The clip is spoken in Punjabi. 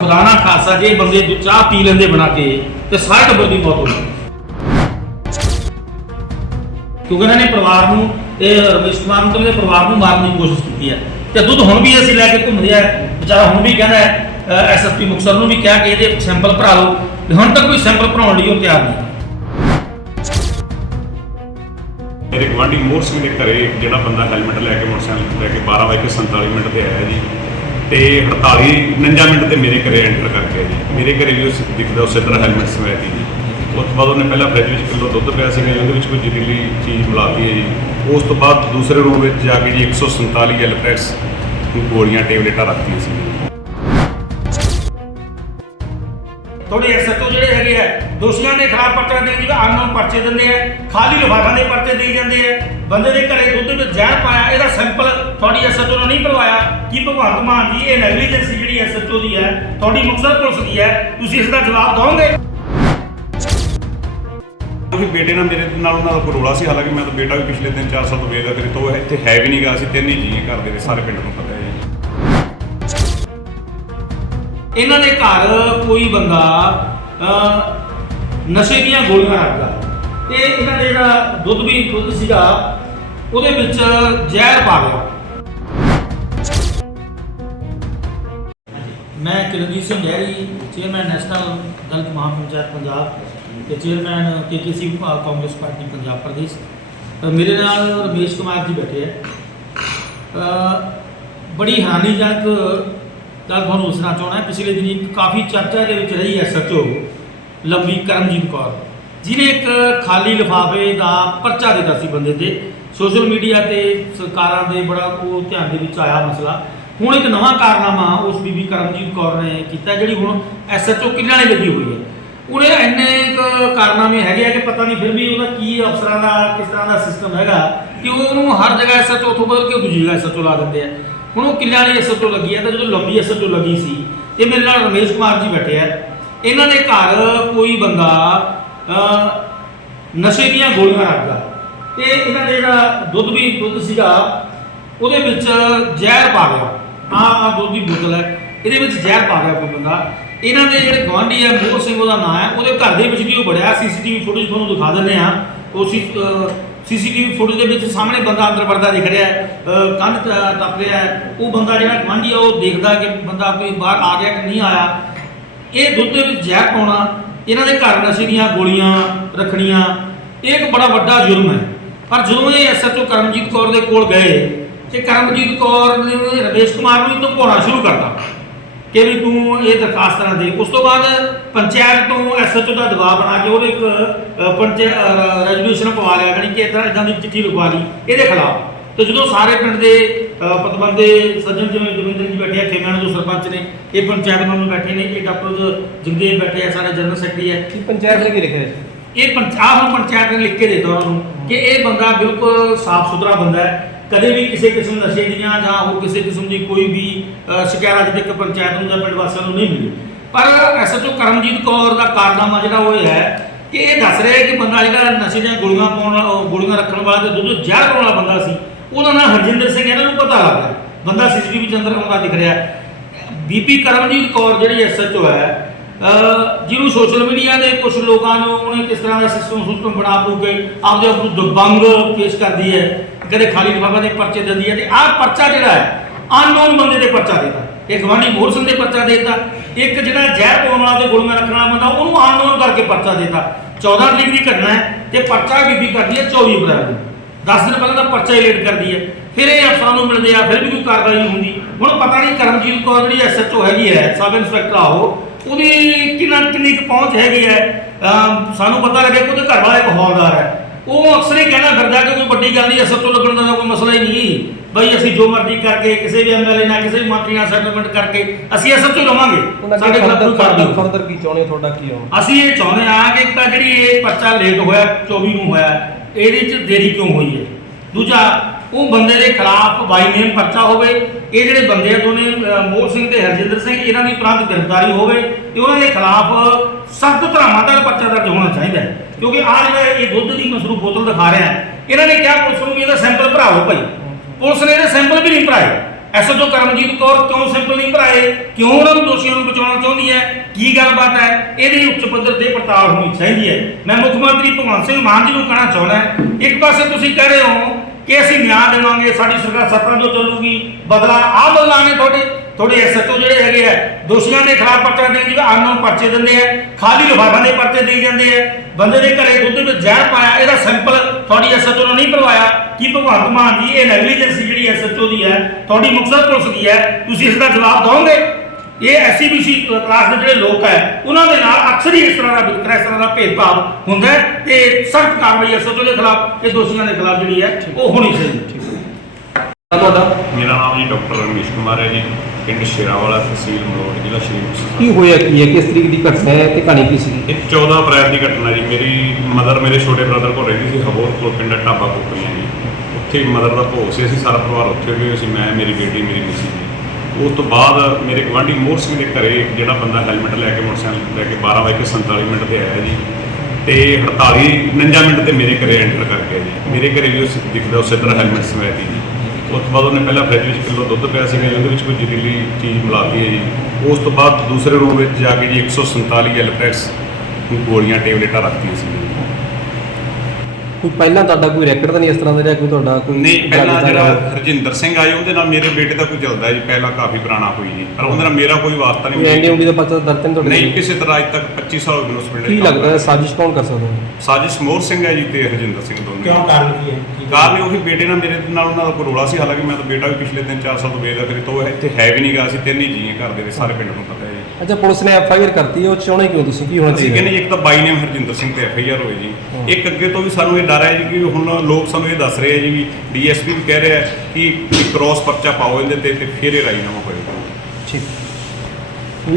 ਖੁਦਾਨਾ ਖਾਸਾ ਜੇ ਬੰਦੇ ਜੋ ਚਾਹ ਪੀ ਲੈਂਦੇ ਬਣਾ ਕੇ ਤੇ ਸਾਰੇ ਟੱਬਰ ਦੀ ਮੌਤ ਹੋ ਗਈ ਕਿਉਂਕਿ ਇਹਨਾਂ ਨੇ ਪਰਿਵਾਰ ਨੂੰ ਇਹ ਰਮੇਸ਼ ਕੁਮਾਰ ਨੂੰ ਤੇ ਉਹਦੇ ਪਰਿਵਾਰ ਨੂੰ ਮਾਰਨ ਦੀ ਕੋਸ਼ਿਸ਼ ਕੀਤੀ ਹੈ। ਤੇ ਦੁੱਧ ਹੁਣ ਵੀ ਅਸੀਂ ਲੈ ਕੇ ਘੁੰਮਦੇ ਆ ਵਿਚਾਰਾ ਹੁਣ ਵੀ ਕਹਿੰਦਾ ਹੈ ਐਸਐਸਪੀ ਮੁਕਤਸਰ ਨੂੰ ਵੀ ਕਿਹਾ ਕਿ ਇਹਦੇ ਸੈਂਪਲ ਭਰਾ ਲਓ। ਤੇ ਹੁਣ ਤੱਕ ਕੋਈ ਸੈਂਪਲ ਭਰਾਉਣ ਲਈ ਉਹ ਤਿਆਰ ਨਹੀਂ। ਮੇਰੇ ਗਵਾਂਢੀ ਮੋਹਰ ਸਿੰਘ ਦੇ ਘਰੇ ਜਿਹੜਾ ਬੰਦਾ ਹੈਲਮਟ ਲੈ ਕੇ ਮੋਟਰਸਾਈਕਲ ਲੈ ਕੇ 12 ਵਜੇ 47 ਮਿੰਟ ਤੇ ਆਇਆ ਜੀ। ਤੇ 48 49 ਮਿੰਟ ਤੇ ਮੇਰੇ ਘਰੇ ਐਂਟਰ ਕਰਕੇ ਜੀ ਮੇਰੇ ਘਰੇ ਵੀ ਉਸ ਦਿਖਦਾ ਉਸੇ ਤਰ੍ਹਾਂ ਹੈਲਮਟ ਸਮੇਤ ਹੀ। ਜੀ ਉਸ ਤੋਂ ਬਾਅਦ ਉਹਨੇ ਪਹਿਲਾਂ ਫ੍ਰਿਜ ਵਿੱਚ ਕਿਲੋ ਦੁੱਧ ਪਿਆ ਸੀਗਾ ਜੀ, ਉਹਦੇ ਵਿੱਚ ਕੋਈ ਜ਼ਹਿਰੀਲੀ ਚੀਜ਼ ਮਿਲਾਤੀ ਹੈ ਜੀ। ਉਸ ਤੋਂ ਬਾਅਦ ਦੂਸਰੇ ਰੂਮ ਵਿੱਚ ਜਾ ਕੇ ਜੀ 147 ਐਲਪੈਕਸ ਗੋਲੀਆਂ, ਟੇਬਲੇਟਾਂ ਰੱਖਤੀਆਂ ਸੀ। ਥੋੜੇ ਐਸਐਚਓ ਜਿਹੜੇ ਹੈਗੇ ਆ ਦੋਸ਼ੀਆਂ ਦੇ ਖਿਲਾਫ ਪਰਚਾ ਦੇਣ ਦੀ ਅਨਨੋਨ ਪਰਚੇ ਦਿੰਦੇ ਆ ਖਾਲੀ ਲਿਫਾਫਿਆਂ ਦੇ ਪਰਚੇ ਦੇਈ ਜਾਂਦੇ ਆ ਬੰਦੇ ਦੇ ਘਰੇ ਦੁੱਧ ਵਿੱਚ ਜ਼ਹਿਰ ਪਾਇਆ ਇਹਦਾ ਸੈਂਪਲ ਤੁਹਾਡੀ ਐਸਐਚਓ ਨੇ ਨਹੀਂ ਭਰਵਾਇਆ ਕੀ ਭਗਵੰਤ ਮਾਨ ਜੀ ਇਹ ਨੈਗਲੀਜੈਂਸੀ ਜਿਹੜੀ ਐਸਐਚਓ ਦੀ ਹੈ ਤੁਹਾਡੀ ਮੁਕਤਸਰ ਪੁਲਿਸ ਦੀ ਹੈ ਤੁਸੀਂ ਇਸ ਦਾ ਜਵਾਬ ਦਿਓਗੇ? ਕਿਉਂਕਿ ਬੇਟੇ ਨਾਲ ਮੇਰੇ ਨਾਲ ਉਹਨਾਂ ਦਾ ਰੋਲਾ ਸੀ ਹਾਲਾਂਕਿ ਮੈਂ ਤਾਂ ਬੇਟਾ ਵੀ ਪਿਛਲੇ 3-4 ਸਾਲ ਤੋਂ ਵੇਖਦਾ ਤੇਰੇ ਤੋਂ ਇੱਥੇ ਹੈ ਵੀ ਨਹੀਂਗਾ ਅਸੀਂ ਤਿੰਨ ਹੀ ਜੀਏ ਘਰ ਦੇ ਸਾਰੇ ਪਿੰਡ ਨੂੰ ਪਤਾ ਹੈ ਇਹਨਾਂ ਦੇ ਘਰ ਕੋਈ ਬੰਦਾ ਨਸ਼ੇ ਦੀਆਂ ਗੋਲੀਆਂ ਰੱਖਦਾ। ਤੇ ਇਹਨਾਂ ਦੇ ਜਿਹੜਾ ਦੁੱਧ ਵੀ ਦੁੱਧ ਸੀਗਾ ਉਹਦੇ ਵਿੱਚ ਜ਼ਹਿਰ ਪਾ ਗਿਆ ਮੈਂ ਕਿਰਨਜੀਤ ਸਿੰਘ ਗਹਿਰੀ ਚੇਅਰਮੈਨ ਨੈਸ਼ਨਲ ਦਲਿਤ ਮਹਾਪੰਚਾਇਤ ਪੰਜਾਬ ਤੇ chairman KKC Congress party Punjab Pradesh ਮੇਰੇ ਨਾਲ ਰਮੇਸ਼ ਕੁਮਾਰ ਜੀ ਬੈਠੇ ਹੈ ਬੜੀ ਹਾਨੀਜਨਕ ਗੱਲ ਤੁਹਾਨੂੰ ਦੱਸਣਾ ਚਾਹੁੰਦਾ। ਪਿਛਲੇ ਦਿਨੀ ਕਾਫੀ ਚਰਚਾ ਦੇ ਵਿੱਚ ਰਹੀ ਐਸਐਚਓ ਲੰਬੀ ਕਰਮਜੀਤ ਕੌਰ। ਜਿਹਨੇ ਇੱਕ ਖਾਲੀ ਲਿਫਾਫੇ ਦਾ ਪਰਚਾ ਦਿੱਤਾ ਸੀ ਬੰਦੇ ਤੇ। ਸੋਸ਼ਲ ਮੀਡੀਆ ਤੇ ਸਰਕਾਰਾਂ ਦੇ ਬੜਾ ਉਹ ਧਿਆਨ ਦੇ ਵਿੱਚ ਆਇਆ ਮਸਲਾ। ਹੁਣ ਇੱਕ ਨਵਾਂ ਕਾਰਨਾਮਾ ਉਸ ਬੀਬੀ ਕਰਮਜੀਤ ਕੌਰ ਨੇ ਕੀਤਾ, ਜਿਹੜੀ ਹੁਣ ਐਸਐਚਓ ਕਿੰਨਾਂ ਨੇ ਲੱਗੀ ਹੋਈ ਹੈ। ਉਹਨੇ ਇੰਨੇ ਕੁ ਕਾਰਨਾਮੇ ਹੈਗੇ ਆ ਕਿ ਪਤਾ ਨਹੀਂ ਫਿਰ ਵੀ ਉਹਦਾ ਕੀ ਅਫਸਰਾਂ ਦਾ, ਕਿਸ ਤਰ੍ਹਾਂ ਦਾ ਸਿਸਟਮ ਹੈਗਾ ਕਿ ਉਹਨੂੰ ਹਰ ਜਗ੍ਹਾ ਐਸਐਚਓ ਤੋਂ ਬਦਲ ਕੇ ਦੂਜੀ ਜਗ੍ਹਾ ਐਸਐਚਓ ਲਾ ਦਿੰਦੇ ਆ। ਹੁਣ ਉਹ ਕਿੱਲਿਆਂ ਵਾਲੀ ਐਸਐਚਓ ਲੱਗੀ ਹੈ ਤਾਂ ਜਦੋਂ ਲੰਬੀ ਐਸਐਚਓ ਲੱਗੀ ਸੀ, ਇਹ ਮੇਰੇ ਨਾਲ ਰਮੇਸ਼ ਕੁਮਾਰ ਜੀ ਬੈਠੇ ਆ। ਇਹਨਾਂ ਦੇ ਘਰ ਕੋਈ ਬੰਦਾ ਨਸ਼ੇ ਦੀਆਂ ਗੋਲੀਆਂ ਰੱਖਦਾ। ਤੇ ਇਹਨਾਂ ਦੇ ਜਿਹੜਾ ਦੁੱਧ ਵੀ ਦੁੱਧ ਸੀਗਾ, ਉਹਦੇ ਵਿੱਚ ਜ਼ਹਿਰ ਪਾ ਗਿਆ। ਆ ਆ ਦੁੱਧ ਦੀ ਬੋਤਲ ਹੈ। ਇਹਦੇ ਵਿੱਚ ਜ਼ਹਿਰ ਪਾ ਗਿਆ ਕੋਈ ਬੰਦਾ। ਇਹਨਾਂ ਦੇ ਜਿਹੜੇ ਗਵਾਂਢੀ ਹੈ ਮੋਹਰ ਸਿੰਘ ਉਹਦਾ ਨਾਂ ਹੈ। ਉਹਦੇ ਘਰ ਦੇ ਵਿੱਚ ਵੀ ਉਹ ਬੜਿਆ ਸੀਸੀਟੀਵੀ ਫੁਟੇਜ ਤੁਹਾਨੂੰ ਦਿਖਾ ਦਿੰਦੇ ਆ ਉਹ ਸੀਸੀਟੀਵੀ ਫੁਟੇਜ ਦੇ ਵਿੱਚ ਸਾਹਮਣੇ ਬੰਦਾ ਅੰਦਰ ਵੜਦਾ ਦਿਖ ਰਿਹਾ ਹੈ। ਅਹ, ਕੰਧ ਟ- ਟੱਪ ਰਿਹਾ ਹੈ। ਉਹ ਬੰਦਾ ਜਿਹੜਾ ਗਵਾਂਢੀ ਆ, ਉਹ ਦੇਖਦਾ ਕਿ ਬੰਦਾ ਕੋਈ ਬਾਹਰ ਆ ਗਿਆ ਕਿ ਨਹੀਂ ਆਇਆ। ਇਹ ਦੁੱਧ ਦੇ ਵਿੱਚ ਜ਼ਹਿਰ ਪਾਉਣਾ, ਇਹਨਾਂ ਦੇ ਘਰ ਨਸ਼ੇ ਦੀਆਂ ਗੋਲੀਆਂ ਰੱਖਣੀਆਂ, ਇਹ ਇੱਕ ਬੜਾ ਵੱਡਾ ਜੁਰਮ ਹੈ। ਪਰ ਜਦੋਂ ਇਹ ਐਸਐਚਓ ਕਰਮਜੀਤ ਕੌਰ ਦੇ ਕੋਲ ਗਏ ਤੇ ਕਰਮਜੀਤ ਕੌਰ ਨੇ ਰਮੇਸ਼ ਕੁਮਾਰ ਨੂੰ ਹੀ ਧਮਕਾਉਣਾ ਸ਼ੁਰੂ ਕਰਤਾ ਕਿ ਵੀ ਤੂੰ ਇਹ ਦਰਖਾਸਤ ਨਾ ਦੇ। ਉਸ ਤੋਂ ਬਾਅਦ ਪੰਚਾਇਤ ਤੋਂ ਐਸਐਚਓ ਦਾ ਦਬਾਅ ਬਣਾ ਕੇ ਉਹਦੇ ਇੱਕ ਅ, ਪੰਚਾਇਤ ਰੈਜੂਲੇਸ਼ਨ ਪਵਾ ਲਿਆ ਜਾਣੀ ਕਿ ਇਦਾਂ ਇਦਾਂ ਦੀ ਚਿੱਠੀ ਲਿਖਵਾ ਲਈ ਇਹਦੇ ਖਿਲਾਫ। ਤੇ ਜਦੋਂ ਸਾਰੇ ਪਿੰਡ ਦੇ ਅ, ਸੱਜਣ ਜਿਵੇਂ ਜਗਵਿੰਦਰ ਜੀ ਬੈਠੇ ਆ ਖੇਮਾਂ ਦੇ ਸਰਪੰਚ ਨੇ ਇਹ ਪੰਚਾਇਤ ਮੈਂਬਰ ਬੈਠੇ ਨੇ ਇਹ ਡਾਕਟਰ ਜਗਦੇਵ ਬੈਠੇ ਆ ਸਾਡੇ ਜਨਰਲ ਸੈਕਟਰੀ ਹੈ। ਪੰਚਾਇਤ ਨੇ ਕੀ ਲਿਖਿਆ ਸੀ ਇਹ ਪੰਜਾਬ ਹੁਣ ਪੰਚਾਇਤ ਨੇ ਲਿਖ ਕੇ ਦਿੱਤਾ ਉਹਨਾਂ ਨੂੰ ਕਿ ਇਹ ਬੰਦਾ ਬਿਲਕੁਲ ਸਾਫ਼ ਸੁਥਰਾ ਬੰਦਾ ਹੈ। ਕਦੇ ਵੀ ਕਿਸੇ ਕਿਸਮ ਨਸ਼ੇ ਦੀਆਂ ਜਾਂ ਹੋਰ ਕਿਸੇ ਕਿਸਮ ਦੀ ਕੋਈ ਵੀ ਸ਼ਿਕਾਇਤ ਅੱਜ ਤੱਕ ਪੰਚਾਇਤ ਨੂੰ ਜਾਂ ਪਿੰਡ ਵਾਸੀਆਂ ਨੂੰ ਨਹੀਂ ਮਿਲੀ। ਪਰ ਐਸਐਚਓ ਕਰਮਜੀਤ ਕੌਰ ਦਾ ਕਾਰਨਾਮਾ ਜਿਹੜਾ ਉਹ ਹੈ ਕਿ ਇਹ ਦੱਸ ਰਿਹਾ ਕਿ ਬੰਦਾ ਜਿਹੜਾ ਨਸ਼ੇ ਦੀਆਂ ਗੋਲੀਆਂ ਪਾਉਣ ਵਾਲਾ ਗੋਲੀਆਂ ਰੱਖਣ ਵਾਲਾ ਤੇ ਦੁੱਧ ਜ਼ਹਿਰ ਪਾਉਣ ਵਾਲਾ ਬੰਦਾ ਸੀ, ਉਹਦਾ ਨਾਮ ਹਰਜਿੰਦਰ ਸਿੰਘ ਇਹਨਾਂ ਨੂੰ ਪਤਾ ਲੱਗਦਾ ਬੰਦਾ ਸੀਸੀਟੀਵੀ ਚ ਅੰਦਰ ਆਉਂਦਾ ਦਿਖ ਰਿਹਾ ਬੀਬੀ ਕਰਮਜੀਤ ਕੌਰ ਜਿਹੜੀ ਐਸਐਚਓ ਹੈ ਜਿਹਨੂੰ ਸੋਸ਼ਲ ਮੀਡੀਆ ਦੇ ਕੁਝ ਲੋਕਾਂ ਨੂੰ ਉਹਨੇ ਕਿਸ ਤਰ੍ਹਾਂ ਦਾ ਸਿਸਟਮ ਸਿਸਟਮ ਬਣਾ ਬੂ ਕੇ ਆਪਦੇ ਆਪ ਨੂੰ ਦਬੰਗ ਪੇਸ਼ ਕਰਦੀ ਹੈ, ਕਦੇ ਖਾਲੀ ਲਿਫਾਫਾ ਦੇ ਪਰਚੇ ਦਿੰਦੀ ਹੈ ਤੇ ਆਹ ਪਰਚਾ ਜਿਹੜਾ ਹੈ ਅਨਨੋਨ ਬੰਦੇ ਦੇ ਪਰਚਾ ਦੇਤਾ। ਇਹ ਗਵਾਨੀ ਮੋਹਰ ਸਿੰਘ ਦੇ ਪਰਚਾ ਦੇਤਾ। ਇੱਕ ਜਿਹੜਾ ਜ਼ਹਿਰ ਪਾਉਣ ਵਾਲਾ ਤੇ ਗੋਲੀਆਂ ਰੱਖਣ ਵਾਲਾ ਬੰਦਾ, ਉਹਨੂੰ ਅਨਨੋਨ ਕਰਕੇ ਪਰਚਾ ਦੇਤਾ। 14 ਤਰੀਕ ਦੀ ਘਟਨਾ ਹੈ ਤੇ ਪਰਚਾ ਬੀਬੀ ਕਰਦੀ ਹੈ 24 ਅਪ੍ਰੈਲ ਨੂੰ। 10 ਦਿਨ ਪਹਿਲਾਂ ਤਾਂ ਪਰਚਾ ਹੀ ਲੇਟ ਕਰਦੀ ਹੈ। ਫਿਰ ਇਹ ਅਫਸਰਾਂ ਨੂੰ ਮਿਲਦੇ ਆ, ਫਿਰ ਵੀ ਕੋਈ ਕਾਰਵਾਈ ਨਹੀਂ ਹੁੰਦੀ। ਹੁਣ ਪਤਾ ਨਹੀਂ ਕਰਮਜੀਤ ਕੌਰ ਜਿਹੜੀ ਐਸਐਚਓ ਹੈਗੀ ਹੈ, ਸਬ ਇੰਸਪੈਕਟਰ ਆਹੋ ਉਹਦੀ ਕਿੰਨਾ ਕਿੰਨੀ ਕੁ ਪਹੁੰਚ ਹੈਗੀ ਹੈ ਸਾਨੂੰ ਪਤਾ ਲੱਗਿਆ ਕਿ ਉਹਦੇ ਘਰ ਵਾਲਾ ਹੌਲਦਾਰ ਹੈ। ਉਹ ਅਕਸਰ ਹੀ ਕਹਿਣਾ ਫਿਰਦਾ ਕਿ ਕੋਈ ਵੱਡੀ ਗੱਲ ਨਹੀਂ ਐਸਐਚਓ ਲੱਗਣ ਦਾ ਤਾਂ ਕੋਈ ਮਸਲਾ ਹੀ ਨਹੀਂ। ਬਈ ਅਸੀਂ ਜੋ ਮਰਜ਼ੀ ਕਰਕੇ ਕਿਸੇ ਵੀ ਐਮਐਲਏ ਨਾਲ ਕਿਸੇ ਵੀ ਮੰਤਰੀ ਨਾਲ ਸੈਟਲਮੈਂਟ ਕਰਕੇ ਅਸੀਂ ਐਸਐਚਓ ਲਵਾਂਗੇ ਉਹਨਾਂ ਸਾਡੇ ਖਿਲਾਫ ਕੋਈ ਕਾਰਵਾਈ ਨਹੀਂ। ਫਰਦਰ ਕੀ ਚਾਹੁੰਦੇ ਤੁਹਾਡਾ ਕੀ ਹੋ ਅਸੀਂ ਇਹ ਚਾਹੁੰਦੇ ਹਾਂ ਕਿ ਤਾਂ ਜਿਹੜੀ ਇਹ ਪਰਚਾ ਲੇਟ ਹੋਇਆ 24 ਨੂੰ ਹੋਇਆ ਇਹਦੇ 'ਚ ਦੇਰੀ ਕਿਉਂ ਹੋਈ ਹੈ? ਦੂਜਾ ਉਹ ਬੰਦੇ ਦੇ ਖਿਲਾਫ ਬਾਈ ਨੇਮ ਪਰਚਾ ਹੋਵੇ ਇਹ ਜਿਹੜੇ ਬੰਦੇ ਆ ਦੋਨੇ ਅ, ਮੋਹਰ ਸਿੰਘ ਤੇ ਹਰਜਿੰਦਰ ਸਿੰਘ ਇਹਨਾਂ ਦੀ ਤੁਰੰਤ ਗ੍ਰਿਫਤਾਰੀ ਹੋਵੇ ਤੇ ਉਹਨਾਂ ਦੇ ਖਿਲਾਫ ਸਖਤ ਧਰਾਵਾਂ ਦਾ ਪਰਚਾ ਦਰਜ ਹੋਣਾ ਚਾਹੀਦਾ ਹੈ। ਕਿਉਂਕਿ ਆਹ ਜਿਹੜਾ ਇਹ ਦੁੱਧ ਦੀ ਮਸਰੂ ਬੋਤਲ ਦਿਖਾ ਰਿਹਾ ਹੈ ਇਹਨਾਂ ਨੇ ਕਿਹਾ ਪੁਲਿਸ ਨੂੰ ਵੀ ਇਹਦਾ ਸੈਂਪਲ ਭਰਾਓ ਭਾਈ। ਪੁਲਿਸ ਨੇ ਇਹਦੇ ਸੈਂਪਲ ਵੀ ਨਹੀਂ ਭਰਾਏ। ਐਸਐਚਓ ਕਰਮਜੀਤ ਕੌਰ ਕਿਉਂ ਸੈਂਪਲ ਨਹੀਂ ਭਰਾਏ? ਕਿਉਂ ਉਹਨਾਂ ਨੂੰ ਦੋਸ਼ੀਆਂ ਨੂੰ ਬਚਾਉਣਾ ਚਾਹੁੰਦੀ ਹੈ? ਕੀ ਗੱਲਬਾਤ ਹੈ? ਇਹਦੀ ਉੱਚ ਪੱਧਰ ਤੇ ਪੜਤਾਲ ਹੋਣੀ ਚਾਹੀਦੀ ਹੈ। ਮੈਂ ਮੁੱਖ ਮੰਤਰੀ ਭਗਵੰਤ ਸਿੰਘ ਮਾਨ ਜੀ ਨੂੰ ਕਹਿਣਾ ਚਾਹੁੰਦਾ ਇੱਕ ਪਾਸੇ ਤੁਸੀਂ ਕਹਿ ਰਹੇ ਹੋ ਕਿ ਅਸੀਂ ਨਿਆਂ ਦੇਵਾਂਗੇ, ਸਾਡੀ ਸਰਕਾਰ ਸੱਤਾ ਜੋ ਚੱਲੂਗੀ। ਬਦਲਾ ਆਹ ਬਦਲਾ ਨੇ ਤੁਹਾਡੇ ਤੁਹਾਡੇ ਐਸਐਚਓ ਜਿਹੜੇ ਹੈਗੇ ਆ, ਦੋਸ਼ੀਆਂ ਦੇ ਖਿਲਾਫ ਪਰਚਾ ਦੇਣ ਜਿਵੇਂ ਅਨਨੋਨ ਪਰਚੇ ਦਿੰਦੇ ਆ, ਖਾਲੀ ਲਿਫਾਫਿਆਂ ਦੇ ਪਰਚੇ ਦੇਈ ਜਾਂਦੇ ਆ। ਬੰਦੇ ਦੇ ਘਰੇ ਦੁੱਧ ਵਿੱਚ ਜ਼ਹਿਰ ਪਾਇਆ, ਇਹਦਾ ਸੈਂਪਲ ਤੁਹਾਡੀ ਐਸਐਚਓ ਨੇ ਨਹੀਂ ਭਰਵਾਇਆ ਕਿ ਭਗਵੰਤ ਮਾਨ ਜੀ ਇਹ ਨੈਗਲੀਜੈਂਸੀ ਜਿਹੜੀ ਐਸਐਚਓ ਦੀ ਹੈ, ਤੁਹਾਡੀ ਮੁਕਤਸਰ ਪੁਲਿਸ ਦੀ ਹੈ, ਤੁਸੀਂ ਇਸ ਦਾ ਜਵਾਬ ਦਿਓਗੇ? ਇਹ ਐਸਸੀਬੀਸੀ ਕਲਾਸ ਦੇ ਜਿਹੜੇ ਲੋਕ ਹੈ ਉਹਨਾਂ ਦੇ ਨਾਲ ਅਕਸਰ ਹੀ ਇਸ ਤਰ੍ਹਾਂ ਦਾ ਵਿਤਕਰਾ ਇਸ ਤਰ੍ਹਾਂ ਦਾ ਭੇਦਭਾਵ ਹੁੰਦਾ ਹੈ ਤੇ ਸਖਤ ਕਾਰਵਾਈ ਐਸਐਚਓ ਦੇ ਖਿਲਾਫ ਤੇ ਦੋਸ਼ੀਆਂ ਦੇ ਖਿਲਾਫ ਜਿਹੜੀ ਹੈ ਉਹ ਹੋਣੀ ਚਾਹੀਦੀ ਹੈ। ਤੁਹਾਡਾ? ਮੇਰਾ ਨਾਮ ਜੀ ਡਾਕਟਰ ਰਮੇਸ਼ ਕੁਮਾਰ ਹੈ ਜੀ ਪਿੰਡ ਸ਼ੇਰਾਵਾਲਾ ਤਹਿਸੀਲ ਮਲੋਟ ਜ਼ਿਲ੍ਹਾ ਸ਼੍ਰੀ ਮੁਕਤਸਰ ਕੀ ਹੋਇਆ ਕੀ ਹੈ? ਕਿਸ ਤਰੀਕ ਦੀ ਘਟਨਾ ਹੈ ਤੇ ਕਹਾਣੀ ਕੀ ਇਹ 14 ਅਪ੍ਰੈਲ ਦੀ ਘਟਨਾ ਜੀ। ਮੇਰੀ ਮਦਰ ਮੇਰੇ ਛੋਟੇ ਬ੍ਰਦਰ ਕੋਲ ਰਹਿੰਦੀ ਸੀ ਹਬੋਰ ਕੋਲ ਪਿੰਡ ਢਾਬਾ ਕੋਕਰੀਆਂ ਜੀ। ਉੱਥੇ ਮਦਰ ਦਾ ਭੋਗ ਸੀ ਅਸੀਂ ਸਾਰਾ ਪਰਿਵਾਰ ਉੱਥੇ ਗਏ ਸੀ ਮੈਂ ਮੇਰੀ ਬੇਟੀ ਮੇਰੀ ਮਿਸੀ ਜੀ ਉਸ ਤੋਂ ਬਾਅਦ ਮੇਰੇ ਗਵਾਂਢੀ ਮੋਹਰ ਸਿੰਘ ਦੇ ਘਰੇ ਜਿਹੜਾ ਬੰਦਾ ਹੈਲਮਟ ਲੈ ਕੇ, ਮੋਟਰਸਾਈਕਲ ਲੈ ਕੇ 12 ਵਜੇ ਕੇ 47 ਮਿੰਟ ਤੇ ਆਇਆ ਜੀ ਤੇ 48 49 ਮਿੰਟ ਤੇ ਮੇਰੇ ਘਰੇ ਐਂਟਰ ਕਰ ਗਿਆ ਜੀ। ਮੇਰੇ ਘਰੇ ਵੀ ਉਸ ਦਿਖਦਾ, ਉਸੇ ਤਰ੍ਹਾਂ ਹੈਲਮਟ ਸਮੈਤੀ ਜੀ। ਉਸ ਤੋਂ ਬਾਅਦ ਉਹਨੇ ਪਹਿਲਾਂ ਫ੍ਰਿਜ ਵਿੱਚ ਕਿਲੋ ਦੁੱਧ ਪਿਆ ਸੀਗਾ ਜੀ, ਉਹਦੇ ਵਿੱਚ ਕੋਈ ਜ਼ਹਿਰੀਲੀ ਚੀਜ਼ ਮਿਲਾਤੀ ਹੈ ਜੀ। ਉਸ ਤੋਂ ਬਾਅਦ ਦੂਸਰੇ ਰੂਮ ਵਿੱਚ ਜਾ ਕੇ ਜੀ 147 ਐਲਪ੍ਰੈਕਸ ਗੋਲੀਆਂ, ਟੇਬਲੇਟਾਂ ਰੱਖਤੀਆਂ ਸੀ ਕੋਈ ਪਹਿਲਾਂ ਤੁਹਾਡਾ ਕੋਈ ਰੈਕੋਰਡ ਤਾਂ ਨਹੀਂ ਇਸ ਤਰ੍ਹਾਂ ਦਾ ਜਾਂ ਕੋਈ ਤੁਹਾਡਾ ਕੋਈ ਨਹੀਂ ਪਹਿਲਾਂ ਜਿਹੜਾ ਹਰਜਿੰਦਰ ਸਿੰਘ ਆਏ ਉਹਦੇ ਨਾਲ ਮੇਰੇ ਬੇਟੇ ਦਾ ਕੋਈ ਚੱਲਦਾ ਜੀ ਪਹਿਲਾਂ ਕਾਫੀ ਪੁਰਾਣਾ ਹੋਈ ਜੀ ਪਰ ਉਹਦੇ ਨਾਲ ਮੇਰਾ ਕੋਈ ਵਾਸਤਾ ਕੋਈ ਐਂਡੀ ਨਹੀਂ ਉਂਡੀ ਦਾ ਪਤਾ ਦਰਦ ਨਹੀਂ ਤੁਹਾਡੇ ਨਹੀਂ ਕਿਸੇ ਤਰ੍ਹਾਂ ਅੱਜ ਤੱਕ 25 ਸਾਲ ਹੋ ਗਏ ਉਸ ਪਿੰਡ ਕੀ ਲੱਗਦਾ। ਸਾਜ਼ਿਸ਼ ਕੌਣ ਕਰ ਸਕਦਾ? ਹੈ ਸਾਜ਼ਿਸ਼ ਮੋਹਰ ਸਿੰਘ ਹੈ ਜੀ ਤੇ ਹਰਜਿੰਦਰ ਸਿੰਘ ਦੋਨੇ। ਕਿਉਂ ਕਾਰਨ ਕੀ ਹੈ? ਕੀ ਕਾਰਨ ਉਹੀ ਬੇਟੇ ਨਾਲ ਮੇਰੇ ਨਾਲ ਉਹਨਾਂ ਦਾ ਕੋਈ ਰੋਲਾ ਸੀ ਹਾਲਾਂਕਿ ਮੈਂ ਤਾਂ ਬੇਟਾ ਵੀ ਪਿਛਲੇ 3-4 ਸਾਲ ਤੋਂ ਵੇਚਦਾ ਫਿਰ ਤੋਂ ਇੱਥੇ ਹੈ ਵੀ ਨਹੀਂਗਾ ਅਸੀਂ ਤਿੰਨ ਹੀ ਜੀਏ ਘਰ ਦੇ ਵਿੱਚ ਸਾਰੇ ਪਿੰਡ ਨੂੰ ਅੱਛਾ ਪੁਲਿਸ ਨੇ ਐਫ ਆਈ ਆਰ ਕਰਤੀ ਹੈ ਉਹ ਚਾਹੁੰਦੇ ਕਿਉਂ ਤੁਸੀਂ? ਕੀ ਹੋਣਾ ਅਸੀਂ ਕਹਿੰਦੇ ਚਾਹੀਦਾ ਜੀ ਇੱਕ ਤਾਂ ਬਾਈ ਨੇਮ ਹਰਜਿੰਦਰ ਸਿੰਘ ਤੇ ਐਫ ਆਈ ਆਰ ਹੋਈ ਜੀ। ਇੱਕ ਅੱਗੇ ਤੋਂ ਵੀ ਸਾਨੂੰ ਇਹ ਡਰ ਹੈ ਜੀ ਕਿ ਹੁਣ ਲੋਕ ਸਾਨੂੰ ਇਹ ਦੱਸ ਰਹੇ ਆ ਜੀ ਵੀ ਡੀਐਸਪੀ ਵੀ ਕਹਿ ਰਿਹਾ ਕਿ ਕ੍ਰਾਸ ਪਰਚਾ ਪਾਓ ਇਹਦੇ ਤੇ ਤੇ ਫਿਰ ਇਹ ਰਾਜੀਨਾਮਾ ਹੋਏਗਾ। ਠੀਕ।